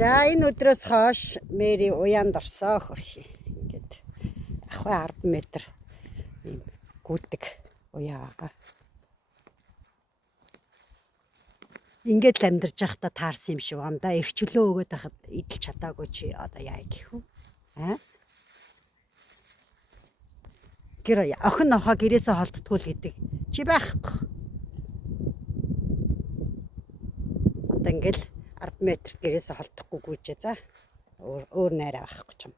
За энэ өдрөөс хойш Мэри уяанд орсоо хөрхий. Ингээд ахвай 10 метр ийм гүдэг уяа байгаа. Ингээд л амьдарч байхдаа таарсан юм шиг байна да. Их чөлөө өгөөд байхад идэл чадаагүй чи одоо яа гэх вэ? Гэр охин нохоо гэрээсээ холддгүй л гэдэг чи байхгүй. Одоо ингээл 10 метр гэрээсээ холдохгүй гүйжээ за. Өөр найраа байхгүй ч юм.